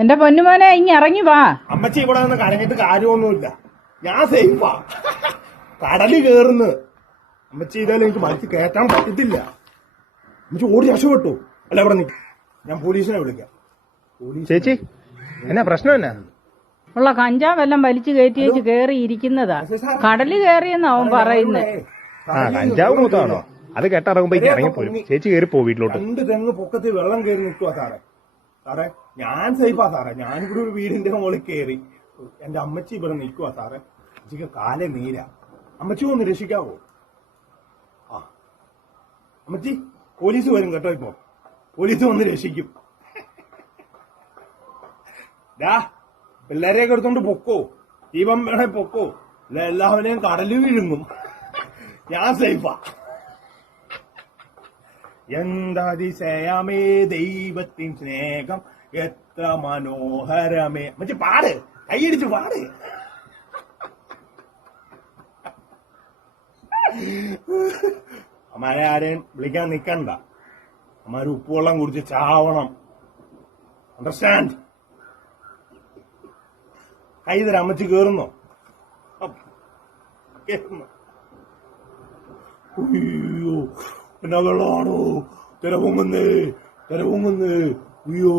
എന്റെ പൊന്നുമോനെ ഇങ്ങ ഇറങ്ങി വാ. അമ്മച്ചി ഇവിടെ നിന്ന് കരഞ്ഞിട്ട് കാര്യമൊന്നുമില്ല. ഞാൻ സേഫാ കടൽ കേറുന്നു. അമ്മച്ചി ഇതായാലും എനിക്ക് മരിച്ച് കയറ്റാൻ പറ്റത്തില്ല. അമ്മച്ചി ഓടി രക്ഷപ്പെട്ടു. അല്ല ഇവിടെ നിൽക്കും ഞാൻ പോലീസിനെ വിളിക്കാം. പോലീസ് ചേച്ചി എന്നാ പ്രശ്നം എന്നാ? ഉള്ള കഞ്ചാവെല്ലാം വലിച്ചു കയറ്റി വെച്ച് കേറി ഇരിക്കുന്നതാ. കടൽ കയറിയെന്ന് അവൻ പറയുന്നേ. ആ കഞ്ചാവ് മൂത്താണോ? അത് കെട്ടിറങ്ങുമ്പോ ഇനി ഇറങ്ങിപ്പോരും. ചേച്ചി കയറി പോ വീട്ടിലോട്ട്. രണ്ട് തെങ്ങ് പൊക്കത്തിൽ വെള്ളം കയറി നിൽക്കുക സാറേ. സാറേ ഞാൻ സേഫാ സാറേ. ഞാനിവിടെ ഒരു വീടിന്റെ മുകളിൽ കയറി. എന്റെ അമ്മച്ചി ഇവിടെ നിൽക്കുക സാറേ. അമ്മച്ചിക്ക് കാലെ നീല. അമ്മച്ചി ഒന്ന് രക്ഷിക്കാവോ? ആ. അമ്മച്ചി പോലീസ് വരും കേട്ടോ ഇപ്പോ. പോലീസ് വന്ന് രക്ഷിക്കും. ഡാ പിള്ളേരെയൊക്കെ എടുത്തോണ്ട് പൊക്കോ. ദീപം വേണേ പൊക്കോ. എല്ലാവരെയും കടലും വിഴുങ്ങും. ഞാൻ സേഫാ എന്താതിശയമേ ദൈവത്തിൻ സ്നേഹം? എത്ര മനോഹരമേ. മറ്റേ പാട്. കൈയടിച്ച് പാട്. അമ്മാരെ ആരെയും വിളിക്കാൻ നിൽക്കണ്ട അമ്മാര് ഉപ്പുവെള്ളം കുടിച്ച് ചാവണം. അണ്ടർസ്റ്റാൻഡ് കൈ തരാം. കേറുന്നു? കേറുന്നോ. അയ്യോ. എന്നാ വെള്ളമാണോ തിരപൊങ്ങുന്നേ തിരപൊങ്ങുന്നേ അയ്യോ.